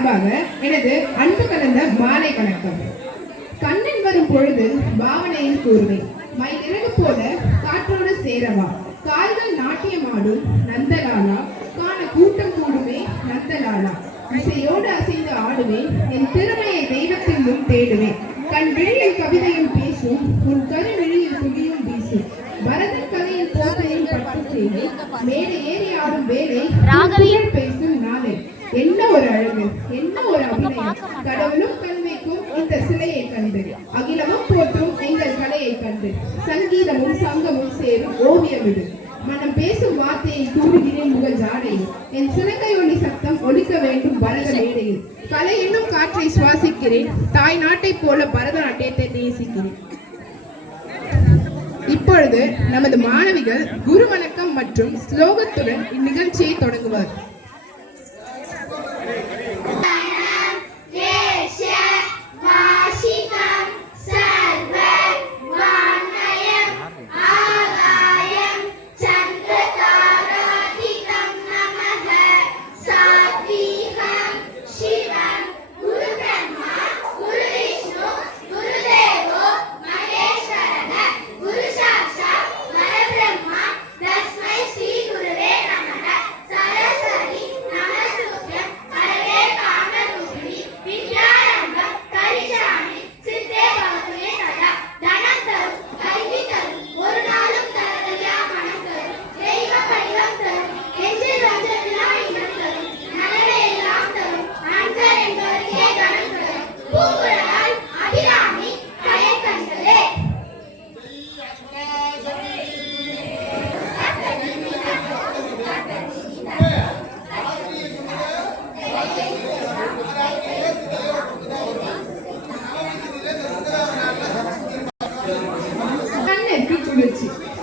சார்பாக எனது அன்பு கலந்த மாலை வணக்கம். கண்ணன் வரும் பொழுது பாவனையில் கூறுவேன், மயிலிறகு போல காற்றோடு சேரவா, கால்கள் நாட்டியமாடும் நந்தலாலா, காண கூட்டம் கூடுமே நந்தலாலா, இசையோடு அசைந்து ஆடுவேன், என் திறமையை தெய்வத்தின் முன் தேடுவேன், கண் விழியில் கவிதையும் பேசும், உன் கரு விழியில் துடியும் வீசும், பரதன் கதையில் போதையும் பட்டு செய்து மேலே ஏறி ஆடும் வேலை பேசும் நாளை. என்ன ஒரு அழகு, என்ன ஒரு அபிநயம், கடவுளும் கண்மைக்கும் இந்த சிலையை கண்டு, அகிலமும் போற்றும் எங்கள் கலையை கண்டு, சங்கீதமும் சங்கமும் சேரும் ஓவியம் இது. மனம் பேசும் வார்த்தையை கூறுகிறேன் முக ஜாடையில், என் சிறகை ஒளி சத்தம் ஒலிக்க வேண்டும் பரத மேடையில், கலை என்னும் காற்றை சுவாசிக்கிறேன், தாய் நாட்டை போல பரதநாட்டியத்தை நேசிக்கிறேன். இப்பொழுது நமது மாணவிகள் குரு வணக்கம் மற்றும் ஸ்லோகத்துடன் இந்நிகழ்ச்சியை தொடங்குவார்.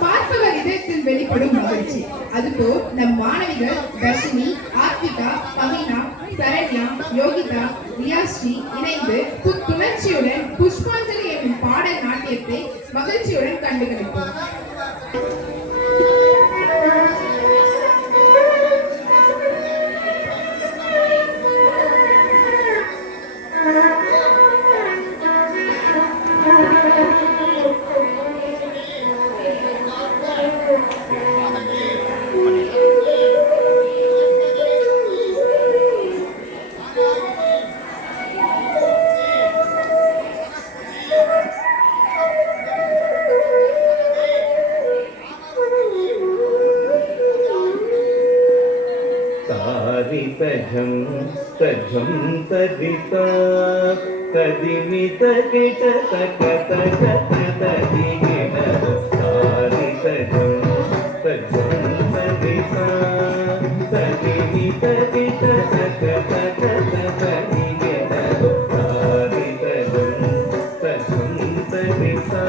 பார்ப்பவர் இதயத்தில் வெளிப்படும் மகிழ்ச்சி. அதுபோல் நம் மாணவிகள் தர்ஷினி, ஆர்த்திகா, பவினா, சரண்யா, யோகிதா, ரியாஸ்ரீ இணைந்து புத்துணர்ச்சியுடன் புஷ்பாஞ்சலி என்னும் பாடல் நாட்டியத்தை மகிழ்ச்சியுடன் கண்டுகளிப்போம். तजं तजं तदिता तदिमित किट तक तक तदिगिन तारि तजं तजं तदिता तदिमित किट तक तक तदिगिन तारि तजं तजं तदिता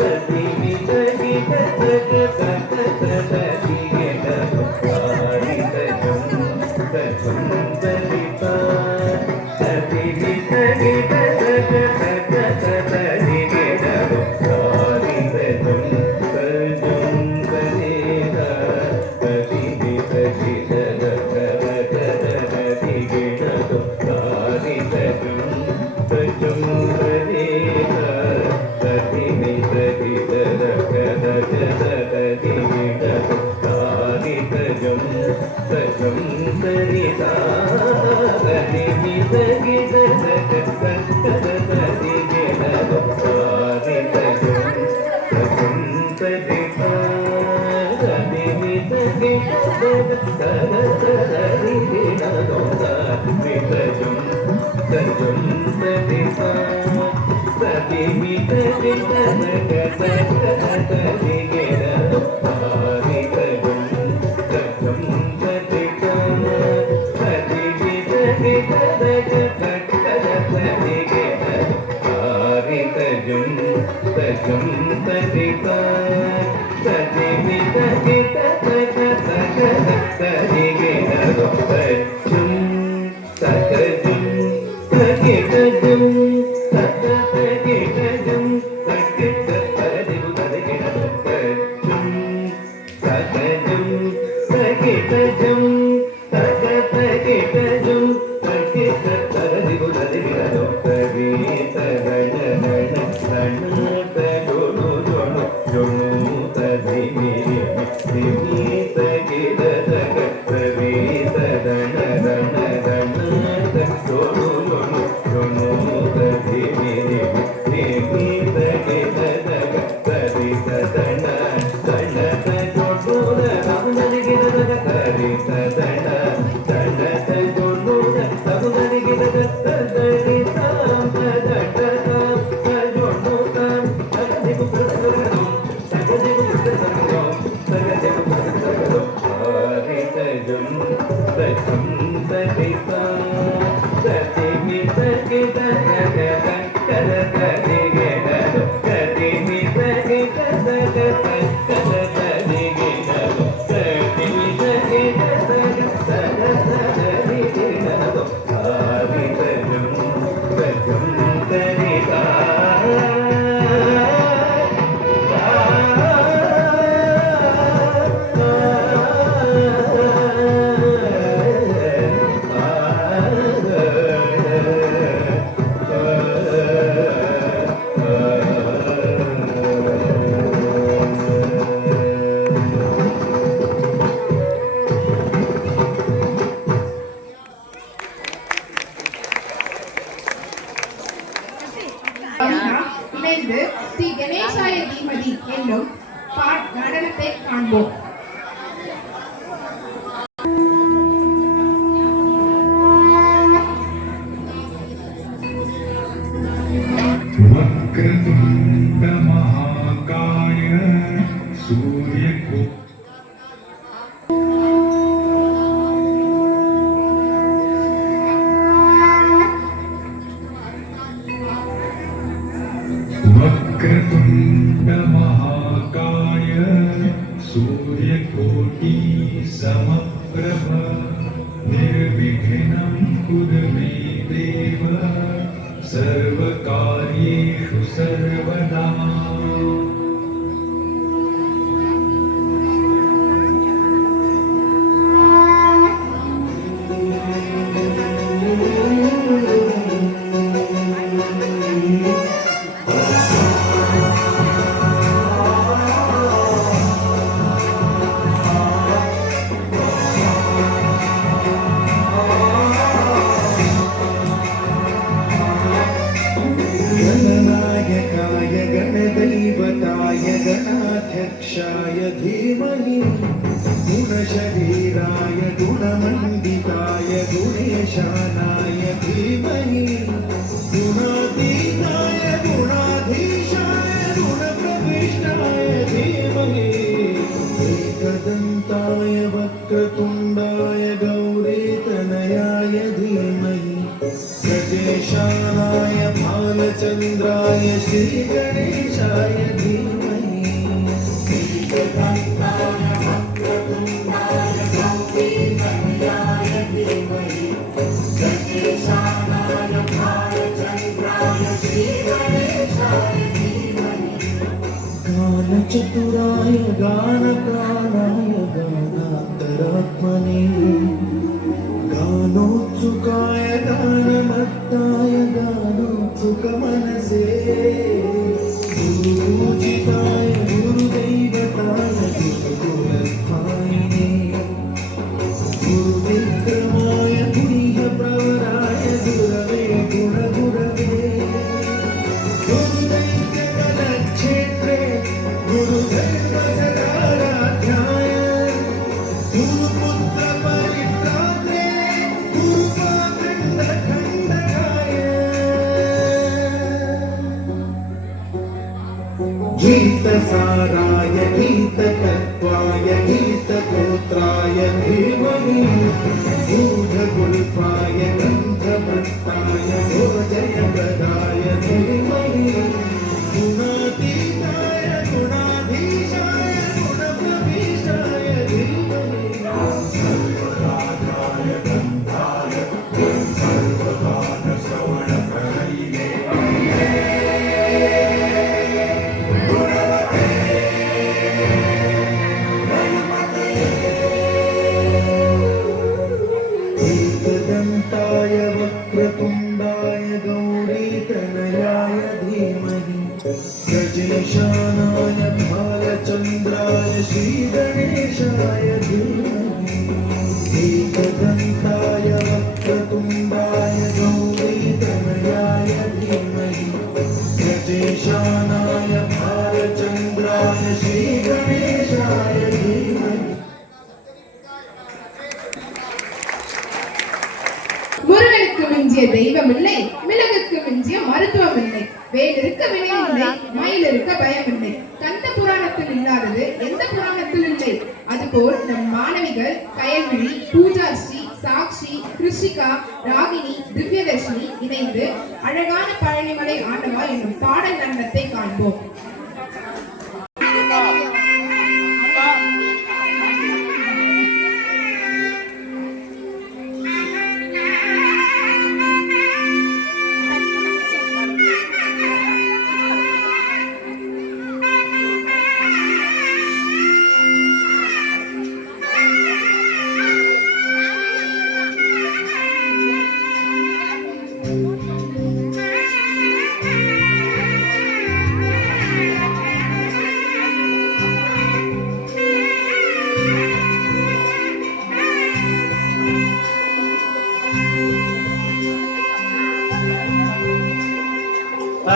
तदिमित किट तक तक तदिगिन तारि तजं तदिता तदिमित किट तक तक तदिगिन तारि तजं तजं तदिता तदिमित किट तक तक तदिगिन तारि तजं तजं तदिता तदिमित किट तक तक तदिगिन तारि तजं तजं तदिता तदिमित किट तक तक तदिगिन तारि तजं तजं तदिता तदिमित किट तक तक तदिगिन तारि तजं तजं तदिता तदिमित किट तक तक तदिगिन तारि तजं तजं तदिता तदिमित किट तक तक तदिगिन तारि तजं तजं तदिता तदिमित किट तक तक तदिगिन तजं तजं तदितं तदितं तदिगिन तजं तजं तदिगिन இணைந்து ஸ்ரீ கணேசாய தீமதி என்னும் நடனத்தை காண்போம். वक्रतुण्ड महाकाय सूर्यको वक्रतुण्ड महाकाय सूर्यकोटि समप्रभ निर्विघ्नं कुरु मे देव सर्वकार्येषु सर्वदा। गणनायकाय गणदैवताय गणाध्यक्षाय धीमहि गुणशरीराय गुणमण्डिताय गुणेशानाय धीमहि गुणातीताय गुणाधीशाय गुणप्रविष्टाय धीमहि एकदन्ताय वक्रतुण्डाय गौरीतनयाय धीमहि गजेशानाय भालचन्द्राय श्रीगणेशाय धीमहि एकदन्ताय वक्रतुण्डाय गौरीतनयाय धीमहि गजेशानाय भालचन्द्राय श्रीगणेशाय धीमहि गानचतुराय गानप्राणाय गानान्तरात्मने गानोत्सुकाय गानमत्ताय गानोत्सुकमनसे गुरुपूजिताय गुरुदैवताय गुरुकुलस्थायिने गुरुविक्रमाय गुह्यप्रवराय गुरवे गुणगुरवे गुरुदैत्यबलक्षेत्रे गुरुधर्मसदाराध्याय गुरुपुत्रपरित्रात्रे गुरुपाखण्डखण्डकाय गीतसाराय गीततत्त्वाय गीतगोत्राय धीमहि गूढगुल्फाय गन्धभट्टाय भोजयप्रदाय धीमहि गुणातीताय गुणाधीशाय गुणप्रविष्टाय धीमहि सर्वराजाय गन्धाय सर्वगानश्रवणप्रहरीणे एकदन्ताय एकदन्ताय वक्रतुण्डाय गौरीतनयाय धीमहि गजेशानाय भालचन्द्राय श्रीगणेशाय धीमहि एकदन्ताय वक्रतुण्डाय गौरीतनयाय धीमहि गजेशानाय भालचन्द्राय श्रीगणेशाय धीमहि முருகனுக்கு மிஞ்சிய தெய்வம் இல்லை, மிளகுக்கு மிஞ்சிய மருத்துவம் இல்லை, வேலிருக்க வினை இல்லை, மயிலிருக்க பயம் இல்லை. கந்த புராணத்தில் இல்லாதது எந்த புராணத்தில் இல்லை. அதுபோல் நம் மாணவிகள் கயல்விழி, பூஜாஸ்ரீ, சாக்ஷி, கிருஷிகா, ராகினி, திவ்யதர்ஷினி இணைந்து அழகான பழனிமலை ஆண்டவா என்னும் பாடல் நடனத்தை காண்போம்.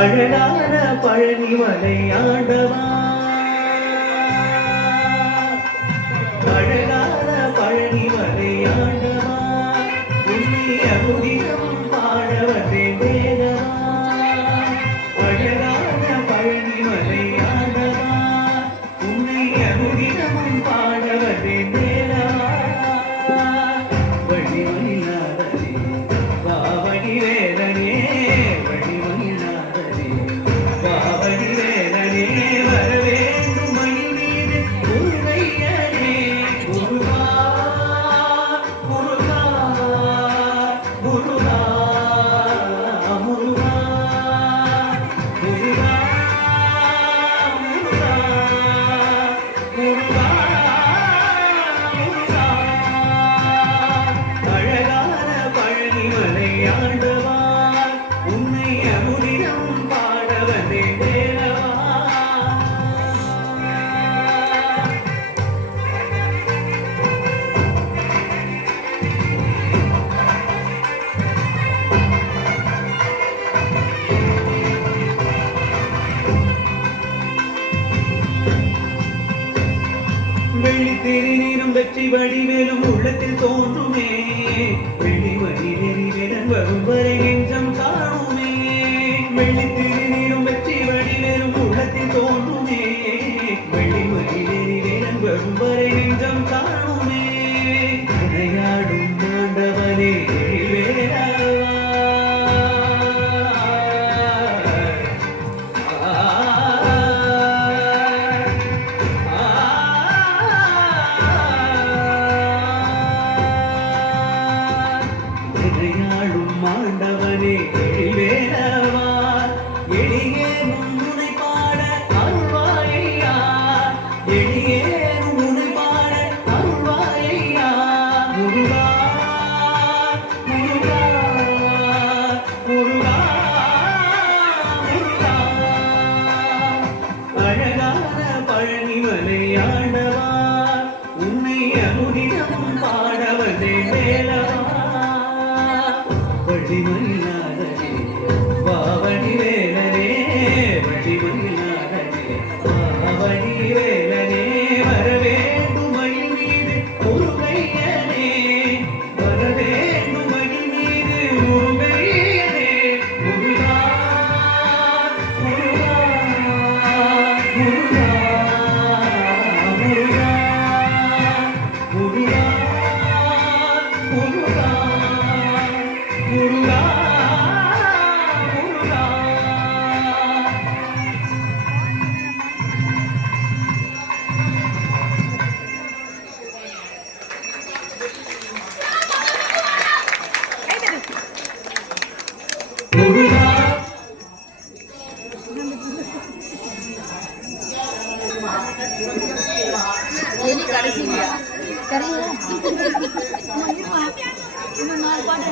அழகான பழனிமலை ஆண்டவா, அழகான பழனிமலை ஆண்டவா, உன்னிய முதிரம் பாட வந்தேன் வேதவா. அழகான பழனிமலை ஆண்டவா, உன்னிய முதிரம் பாட வந்தேன் வேதவா. வழிமயிலாதே பாவடி வேதனே, வழிமயிலாதே பாவடி வேதனே, வர வேண்டும் மயில் மீது முருகையனே. முருகா முருகா முருகா முருகா முருகா முருகா முருகா முருகா. அழகான பழனிமலை ஆண்டவா, உன்னை அமுதினம் பாட வந்தேன் வேலவா. வெள்ளி திருநீரும் வெற்றி வடிவேலும் உள்ளத்தில் தோன்றுமே, வெள்ளி மணிவேலன் வரும் வரை நெஞ்சம் காணுமே. வெள்ளி திருநீரும் வெற்றி வடிவேலும் உள்ளத்தில் தோன்றுமே, வெள்ளி மணிவேலன் வரும் வரை நெஞ்சம் காணுமே. விளையாடும் ஆண்டவனே வேலவா. விளையாடும் ஆண்டவனே வேலவா, எளியேனும் உன்னை பாட அருள்வாயையா, எளியேனும் உன்னை பாட அருள்வாயையா. முருகா முருகா முருகா முருகா. அழகான பழனிமலை ஆண்டவா, உன்னை அமுதினம் பாட வந்தேன் வேலவா. வழிமயிலாதே பாவடி வேலனே, வழிமயிலாதே பாவடி வேலனே, வர வேண்டும் மயில் மீது முருகையனே, வர வேண்டும் மயில் மீது முருகையனே. முருகா முருகா முருகா முருகா முருகா முருகா முருகா முருகா. முருகா எலி கடைசி சரியா இன்னும் 4 பாட்டு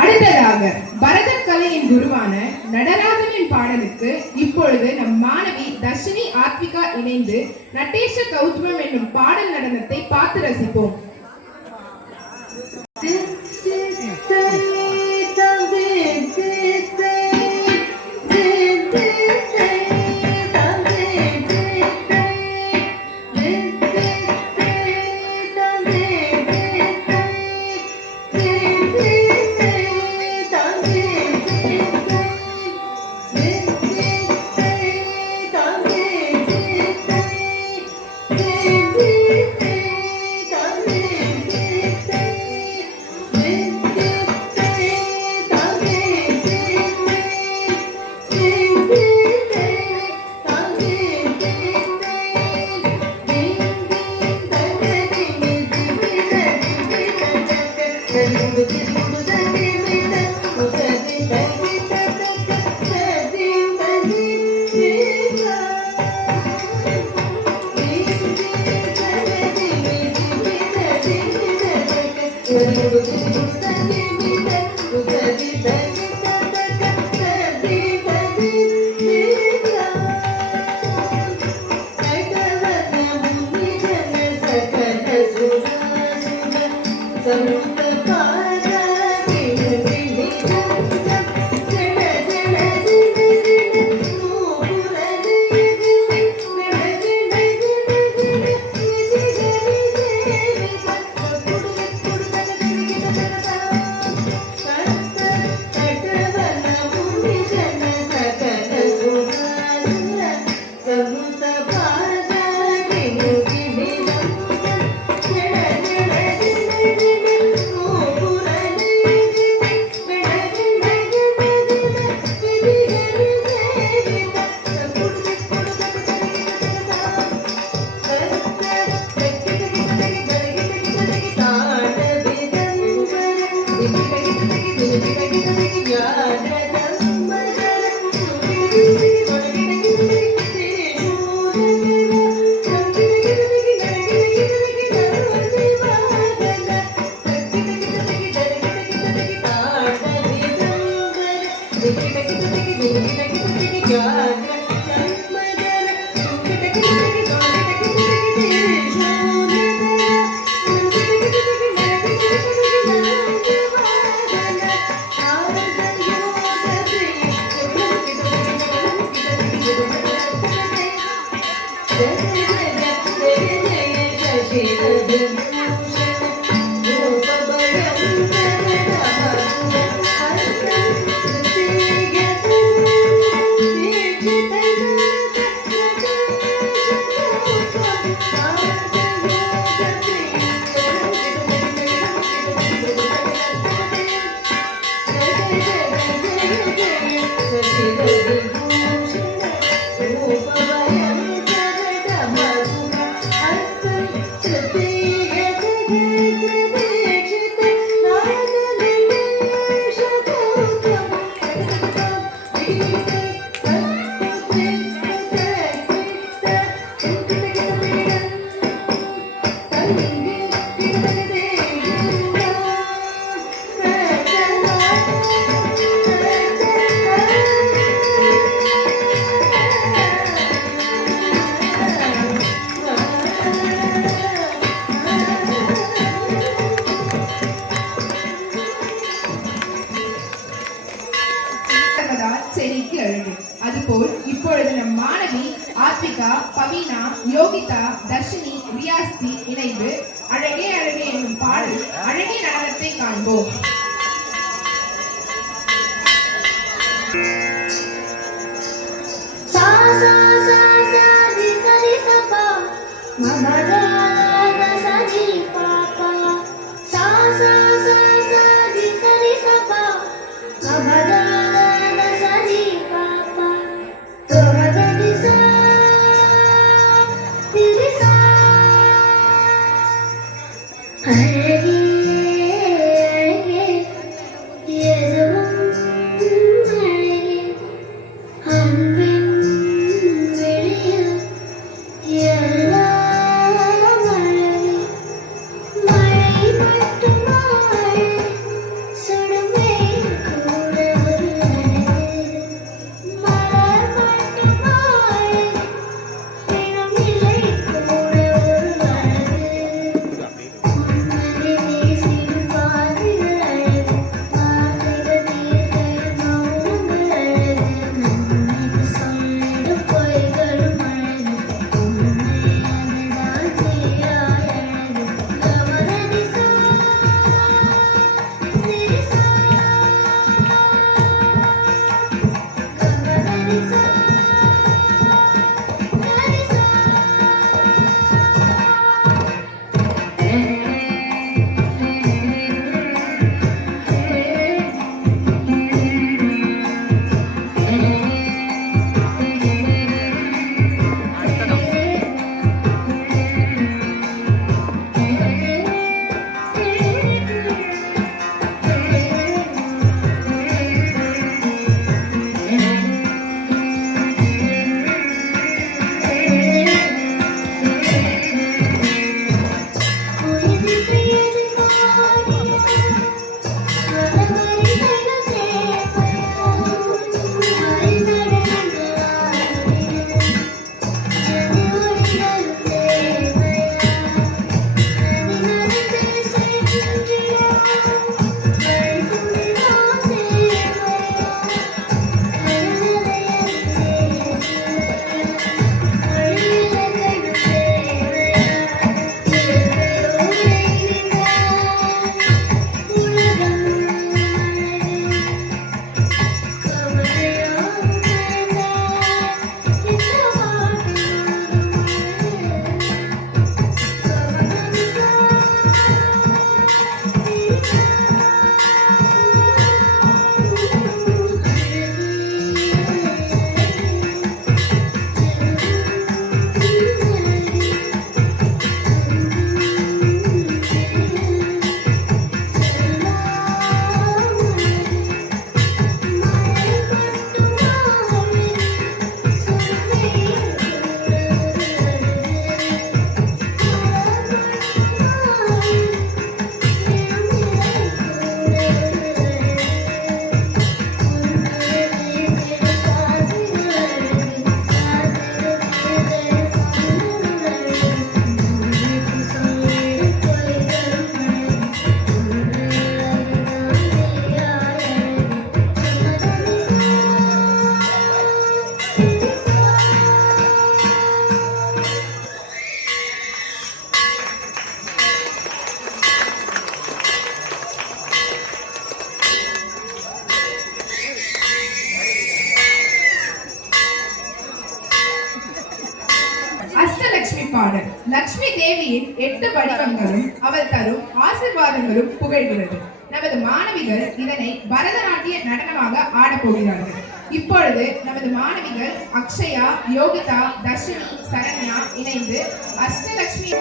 அடுத்ததாக பரதக் கலையின் குருவான நடராஜனின் பாடலுக்கு இப்பொழுது நம் மாணவி தர்ஷினி ஆத்விகா இணைந்து நட்டேஷ கௌதமம் என்னும் பாடல் நடனத்தை பார்த்து ரசிப்போம். செடிக்கு அழகு. அதுபோல் இப்பொழுது நம் மாணவி ஆத்விகா, பவீனா, யோகிதா, தர்ஷினி, ரியாஸ்தி இணைந்து அழகே அழகே என்னும் பாடல் அழகே நடனத்தை காண்போம். தேவியின் 8 வடிவங்களும் அவள் தரும் ஆசீர்வாதங்களும் புகழ்கிறது. நமது மாணவிகள் இதனை பரதநாட்டிய நடனமாக ஆடப் போகிறார்கள். இப்பொழுது நமது மாணவிகள் அக்ஷயா, யோகிதா, தர்ஷினி, சரண்யா இணைந்து அஷ்டலட்சுமி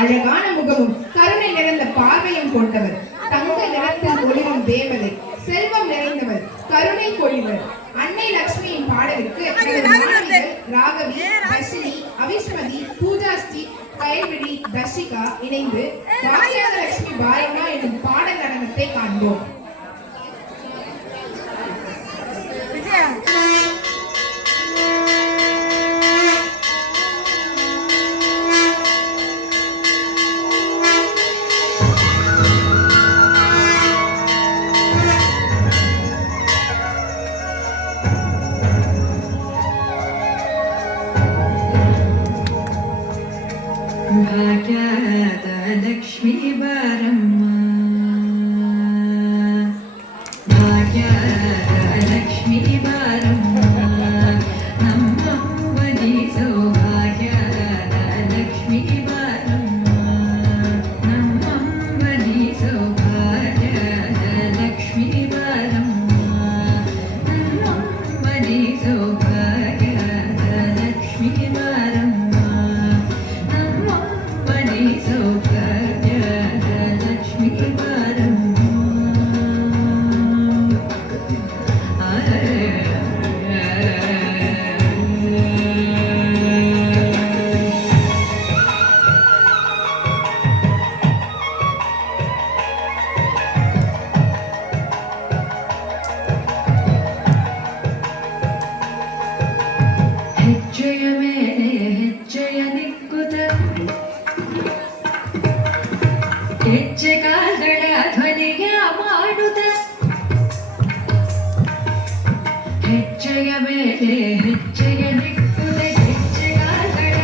அழகான முகமும் கருணை நிறைந்த பார்வையும் கொண்டவர், தங்க நிறத்தில் ஒளிரும் தேவதை, செல்வம் நிறைந்தவர், கருணை பொழிவர் அன்னை லட்சுமியின் பாடலுக்கு ராகவி, தர்ஷினி, அவிஷ்மதி, பூஜாஸ்ரீ, கயல்விழி, தர்ஷிகா இணைந்து பாக்கியாக லட்சுமி பாரம்மா எனும் பாடல் நடனத்தை காண்போம். ಭಾಗ್ಯದ ಲಕ್ಷ್ಮೀ ಬಾರಮ್ಮ, ಭಾಗ್ಯದ ಲಕ್ಷ್ಮೀ ಬಾರಮ್ಮ, ನಮ್ಮವ್ವನಿ ಸೌಭಾಗ್ಯದ ಲಕ್ಷ್ಮೀ ಬಾರಮ್ಮ, ನಮ್ಮವ್ವನಿ ಸೌಭಾಗ್ಯದ ಲಕ್ಷ್ಮೀ ಬಾರಮ್ಮ, ನಮ್ಮವ್ವನಿ ಸೌಭಾಗ್ಯದ ಲಕ್ಷ್ಮೀ ಬಾರಮ್ಮ. ಹೆಜ್ಜೆಯ ಮೇಲೆ ಹೆಜ್ಜೆಯ ನಿಕ್ಕುತ್ತ ಹೆಜ್ಜೆ ಕಾಲ್ಗಳ ಧ್ವನಿಯ ಮಾಡುತ್ತ, ಹೆಜ್ಜೆಯ ಮೇಲೆ ಹೆಜ್ಜೆಯ ನಿಕ್ಕುತ್ತ ಹೆಜ್ಜೆ ಕಾಲ್ಗಳ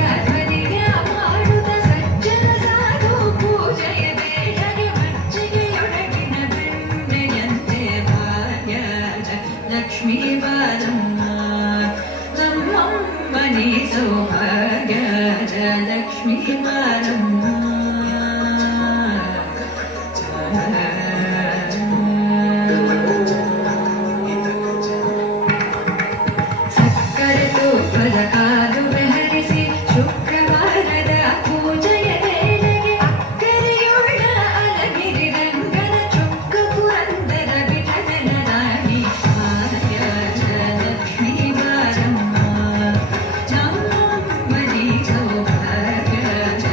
ಸಕ್ಕರೆ ತುಪ್ಪದ ಕಾದು ಬೆಹರಿಸಿ ಶುಕ್ರವಾರದ ಪೂಜೆಯ ವೇಳೆಗೆ ಅಕ್ಕರೆಯುಳ್ಳ ಅಲಗಿರಿ ರಂಗನ ಚೊಕ್ಕ ಪುರಂದರ ವಿಠಲನ ರಾಣಿ ಭಾಗ್ಯಲಕ್ಷ್ಮೀ ಬಾರಮ್ಮ ನಮ್ಮಮ್ಮನಿ ಸೌಭಾಗ್ಯಲಕ್ಷ್ಮೀ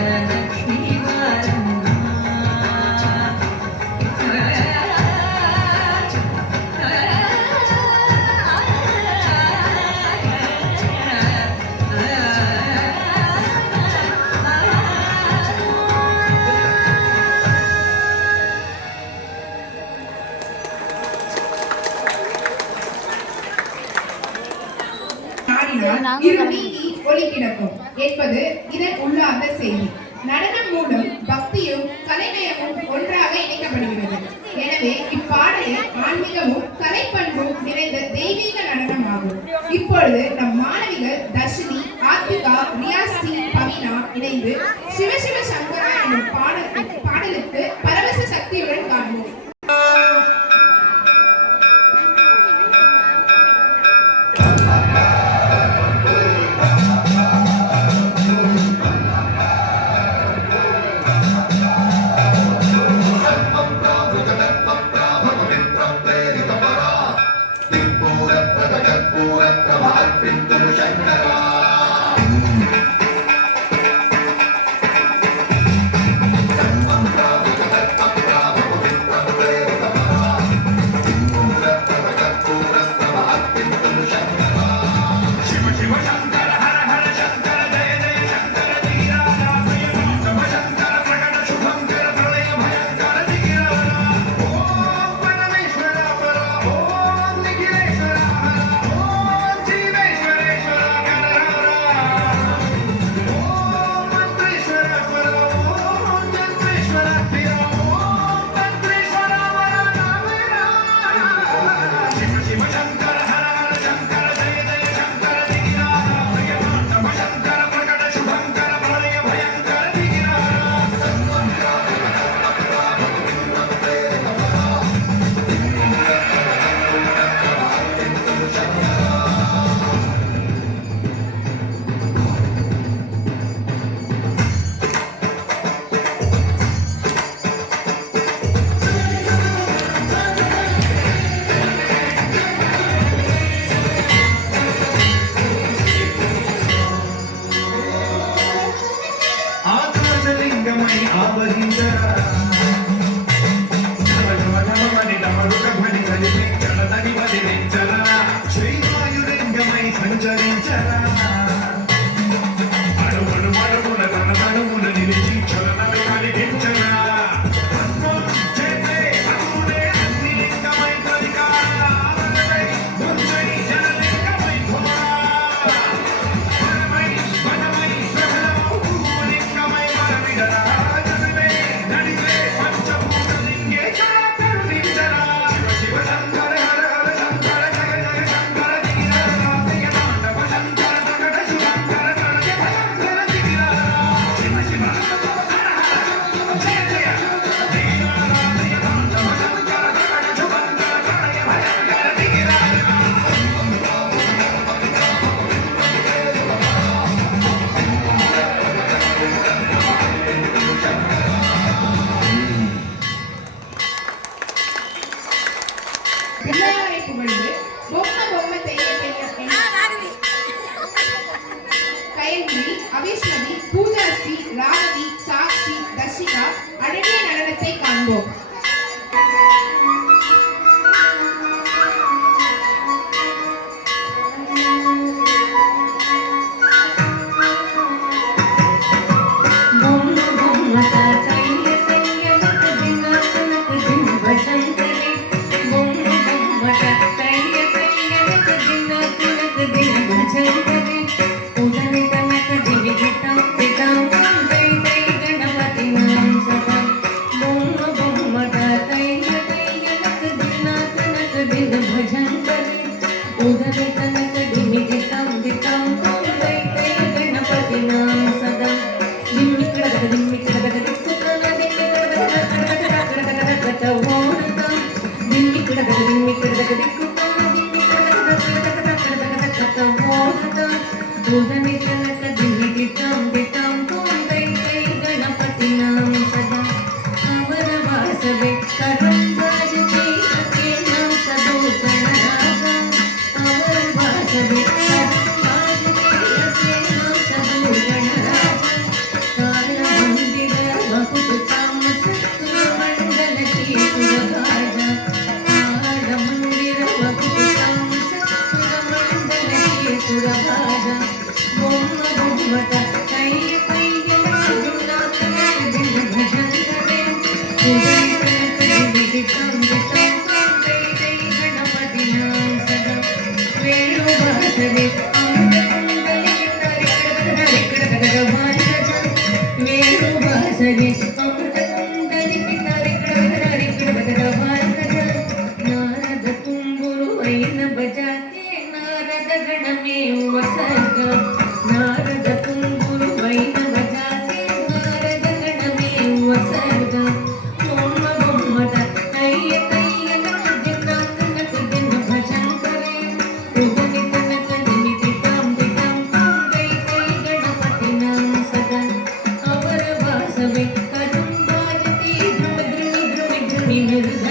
நாடினால் இரு நீங்கி ஒளி கிடக்கும் என்பது இதன் உள்ளார்ந்த செய்தி. நடனம் மூலம் பக்தியும் கலைநயமும் ஒன்றாக இணைக்கப்படுகிறது. எனவே இப்பாடலில் ஆன்மீகமும் கலைப்பண்பும் நிறைந்த தெய்வீக நடனம் ஆகும். இப்பொழுது நம் மாணவிகள் தர்ஷினி, ஆத்விகா, ரியாஸ்ரீ, பவீனா இணைந்து சிவ சிவ சங்கரா எனும் பாடலுக்கு பரவச சக்தியுடன் காண்போம். ఆకాశలింగమై ఆవరించరా నమనమని నమరుకమని కలిపి కళదని వదిలించరా శ్రీవాయులింగమై సంచరించరా అడుగుల తన తనుమున నిలిచి చలనమే కలిగించరా భస్మం చేసే అసురుడే అగ్నిలింగమై పరికారా ముంచై జనలింగమై ఘోరా వనమై సహనమౌ భూలింగమై వరవిడరా జనమే నడిపే పంచభూతలింగేశ్వర కరుణించరా శివ శివ శంకర హర హర శంకర జయ జయ శంకర దిగిరా రామయ్య తాండవ శంకర ప్రకట శుభంకర కరజ భయంకర దిగిరా శివ శివ హర హర జయ జయ దిగిరా రామయ్య తాండవ శంకర ప్రకట శుభంకర కరజ భయంకర దిగిరా பிள்ளையாரை புகழ்ந்து பொம்மை பொம்மை தெய்ய கயல்வி, அவிஷ்ணவி, பூஜாஸ்ரீ, ராகவி, சாக்ஷி, தர்ஷிகா அழகிய நடனத்தை காண்போம். బొమ్మ బొమ్మట తయ్య తయ్యనక దినకనక దినవసంతరి బొమ్మ బొమ్మట తయ్య తయ్యనక దినకనక దినవసంతరి ఉదని తనక దివిగితం పితం దై దై గణపతి నాం సదా బొమ్మ బొమ్మట ನಾರದ ತುಂಬುರು ಐನ ಬಜಾತೆ ನಾರದ ಗಣಮೇ ವಸರ್ಗ ನಾರದ ತುಂಬುರು ಐನ ಬಜಾತೆ ನಾರದ ಗಣಮೇ ವಸರ್ಗ ಬೊಮ್ಮ ಬೊಮ್ಮಟ ಕೈಯ ಕೈಯ ದಿನ ಕನಕ ದಿನ ಭಜಂಕರೇ ಉದನಿ ತನಕ ನಿಮಿತಿ ತಾಂ ದಿತಾಂ ತಾಂ ಕೈ ಕೈ ಗಣಪತಿ ನಾಮ ಸದಾ ಅವರ ವಾಸವೇ ಕರುಂಬಾಜತಿ ಧ್ರುಮ ಧ್ರುಮಿ ಧ್ರುಮಿ ಧ್ರುಮಿ ಮೃದ